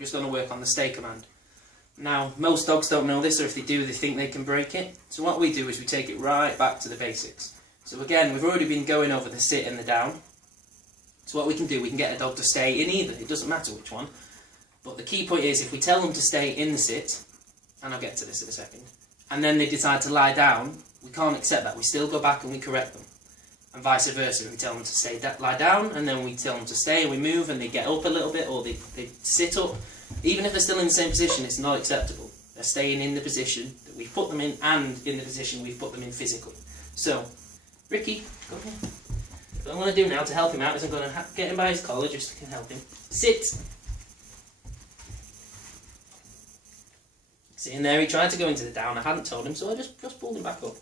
We're just going to work on the stay command. Now, most dogs don't know this, or if they do, they think they can break it. So what we do is we take it right back to the basics. So again, we've already been going over the sit and the down. So what we can do, we can get a dog to stay in either, it doesn't matter which one. But the key point is, if we tell them to stay in the sit, and I'll get to this in a second, and then they decide to lie down, we can't accept that. We still go back and we correct them. And vice versa, we tell them to stay, lie down, and then we tell them to stay, and we move, and they get up a little bit, or they sit up. Even if they're still in the same position, it's not acceptable. They're staying in the position that we've put them in, and in the position we've put them in physically. So, Ricky, go here. What I'm going to do now to help him out is I'm going to get him by his collar just to help him. Sit! See, in there he tried to go into the down. I hadn't told him, so I just pulled him back up.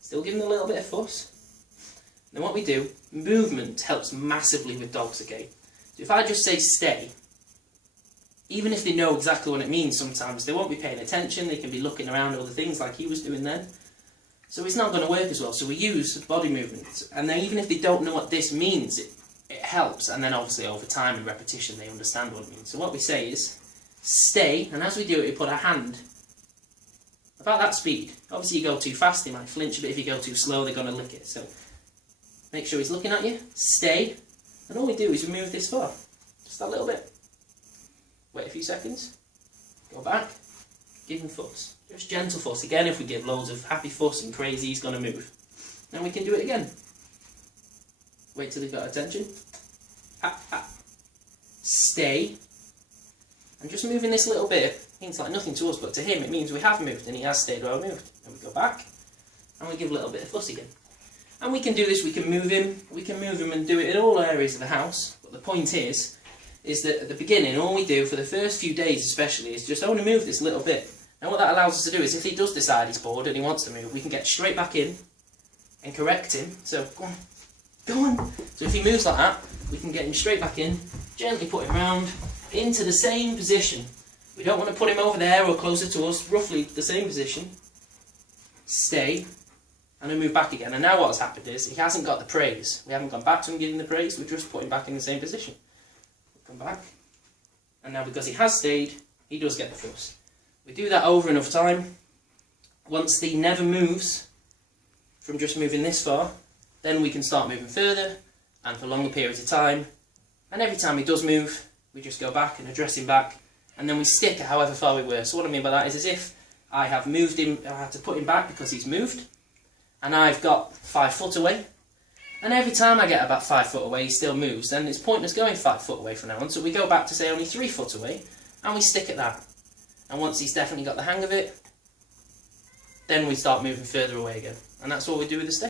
Still giving him a little bit of fuss. Then what we do, movement helps massively with dogs, okay? So if I just say stay, even if they know exactly what it means sometimes, they won't be paying attention, they can be looking around at other things like he was doing then. So it's not going to work as well, so we use body movement. And then even if they don't know what this means, it helps, and then obviously over time and repetition they understand what it means. So what we say is, stay, and as we do it we put our hand about that speed. Obviously you go too fast, they might flinch a bit. If you go too slow, they're going to lick it. So make sure he's looking at you, stay, and all we do is we move this far, just a little bit. Wait a few seconds, go back, give him fuss. Just gentle fuss. Again, if we give loads of happy fuss and crazy, he's going to move. Then we can do it again. Wait till he's got attention. Stay. And just moving this little bit means like nothing to us, but to him it means we have moved and he has stayed where we moved. And we go back and we give a little bit of fuss again. And we can do this, we can move him and do it in all areas of the house. But the point is that at the beginning, all we do for the first few days especially is just only move this little bit. And what that allows us to do is if he does decide he's bored and he wants to move, we can get straight back in and correct him. So, go on, go on. So if he moves like that, we can get him straight back in, gently put him round into the same position. We don't want to put him over there or closer to us, roughly the same position. Stay, and then move back again. And now what has happened is he hasn't got the praise. We haven't gone back to him giving the praise, we've just put him back in the same position. Come back, and now because he has stayed, he does get the fuss. We do that over enough time. Once he never moves from just moving this far, then we can start moving further and for longer periods of time. And every time he does move, we just go back and address him back, and then we stick at however far we were. So what I mean by that is as if I have moved him, I have to put him back because he's moved, and I've got 5 foot away. And every time I get about 5 foot away, he still moves. Then it's pointless going 5 foot away from now on. So we go back to say only 3 foot away, and we stick at that. And once he's definitely got the hang of it, then we start moving further away again. And that's what we do with the stay.